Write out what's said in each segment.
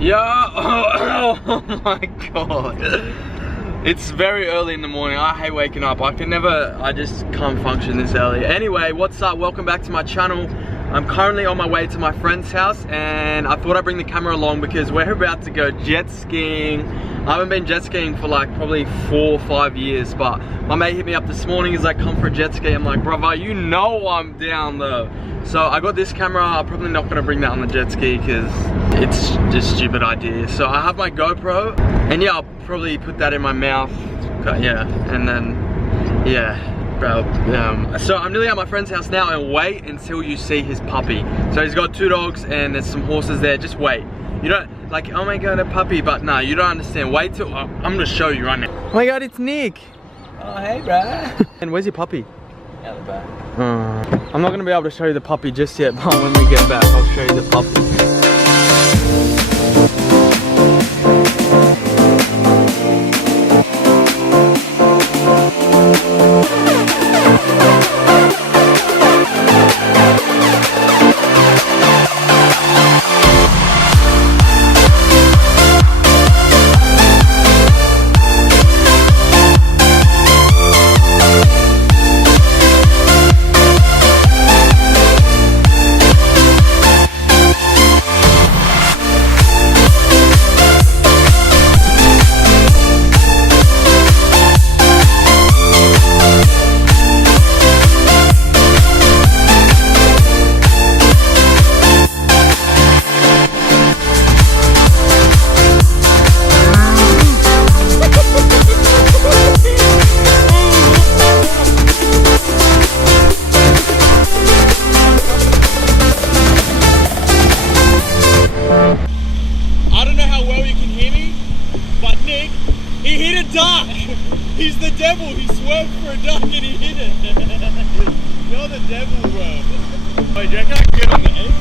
Yeah, oh my god. It's very early in the morning. I hate waking up. I just can't function this early. Anyway, what's up? Welcome back to my channel. I'm currently on my way to my friend's house and I thought I'd bring the camera along because we're about to go jet skiing. I haven't been jet skiing for like probably 4 or 5 years, but my mate hit me up this morning. He's like, come for a jet ski. I'm like, brother, you know I'm down though. So I got this camera. I'm probably not gonna bring that on the jet ski because it's just a stupid idea. So I have my GoPro and yeah, I'll probably put that in my mouth. Yeah, and then, yeah. Bro, so I'm nearly at my friend's house now and wait until you see his puppy. So he's got 2 dogs and there's some horses there. Just wait. You don't like, oh my god, a puppy, but no, you don't understand. Wait till I'm gonna show you right now. Oh my god, it's Nick. Oh hey, bro. And where's your puppy? Out the back. I'm not gonna be able to show you the puppy just yet, but when we get back, I'll show you the puppy. He's the devil, he swerved for a duck and he hit it. You're the devil, bro. Wait, do you reckon I can get on the edge?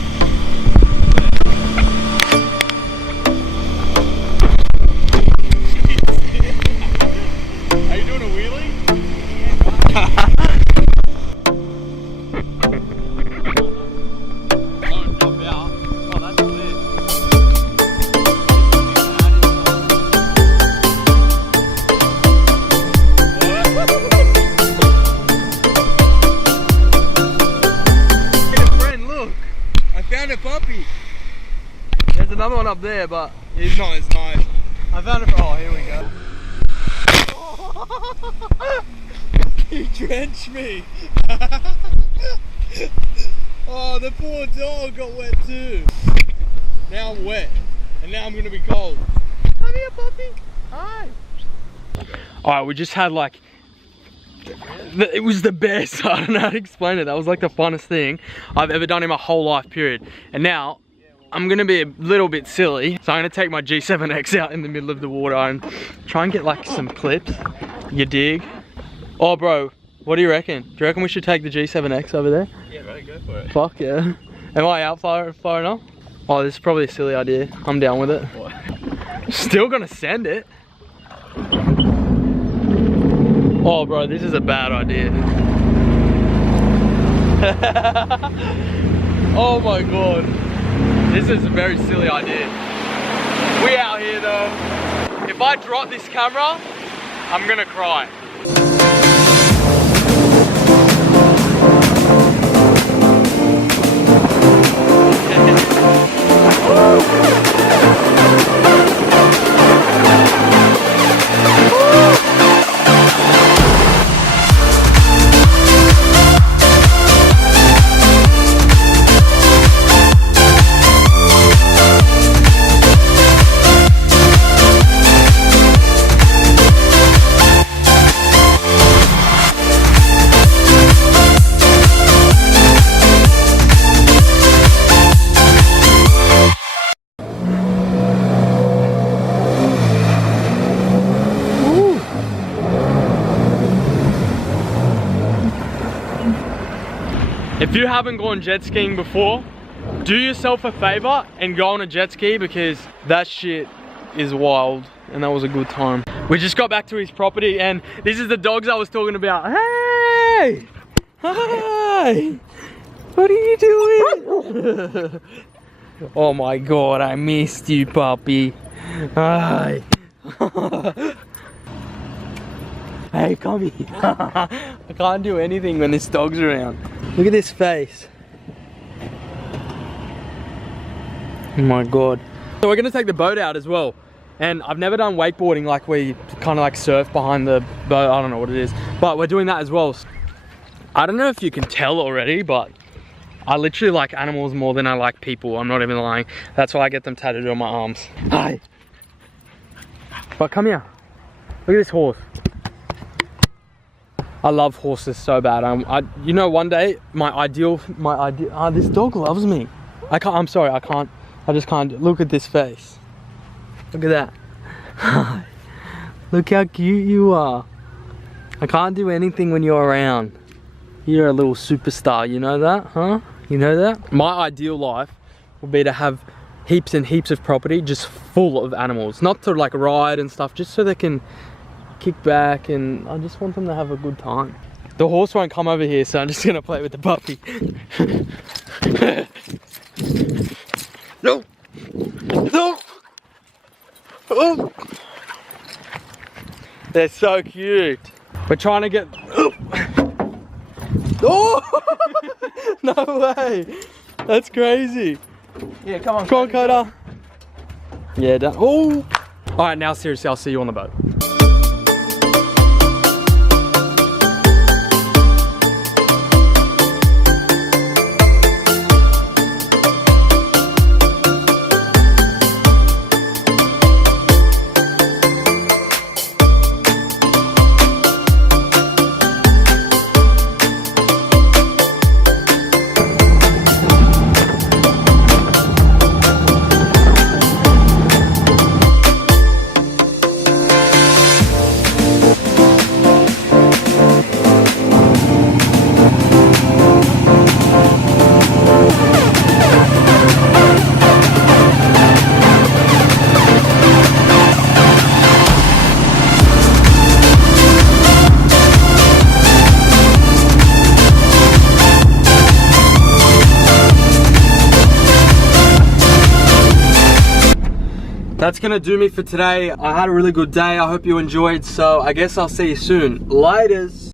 Are you doing a wheelie? Don't jump out. Oh, that's lit. A puppy. There's another one up there, but he's not as nice. I found it. Oh, here we go. He drenched me. Oh, the poor dog got wet too. Now I'm wet, and now I'm gonna be cold. Come here, puppy. Hi. All right, we just had like. It was the best. I don't know how to explain it. That was like the funnest thing I've ever done in my whole life, period. And now I'm gonna be a little bit silly, so I'm gonna take my G7X out in the middle of the water and try and get like some clips. You dig? Oh bro, what do you reckon? Do you reckon we should take the G7X over there? Yeah, right, go for it. Fuck yeah. Am I out far enough? Oh, this is probably a silly idea. I'm down with it. What? Still gonna send it. Oh bro, this is a bad idea. Oh my god. This is a very silly idea. We out here though. If I drop this camera, I'm gonna cry. If you haven't gone jet skiing before, do yourself a favor and go on a jet ski because that shit is wild and that was a good time. We just got back to his property and this is the dogs I was talking about. Hey! Hi! What are you doing? Oh my god, I missed you, puppy. Hi. Hey, come here. I can't do anything when this dog's around. Look at this face. Oh my god. So we're gonna take the boat out as well. And I've never done wakeboarding, like we kind of like surf behind the boat. I don't know what it is, but we're doing that as well. I don't know if you can tell already, but I literally like animals more than I like people. I'm not even lying. That's why I get them tattooed on my arms. Hi. But come here. Look at this horse. I love horses so bad. You know, one day this dog loves me. I'm sorry, I just can't. Look at this face. Look at that. Look how cute you are. I can't do anything when you're around. You're a little superstar, you know that, huh? You know that? My ideal life would be to have heaps and heaps of property just full of animals. Not to like ride and stuff, just so they can kick back, and I just want them to have a good time. The horse won't come over here, so I'm just gonna play with the puppy. No! No! Oh! They're so cute. We're trying to get... Oh! No way! That's crazy. Yeah, come on. Come on, Coda. Yeah, done. Oh! Alright, now seriously, I'll see you on the boat. That's gonna do me for today. I had a really good day. I hope you enjoyed. So I guess I'll see you soon. Laters.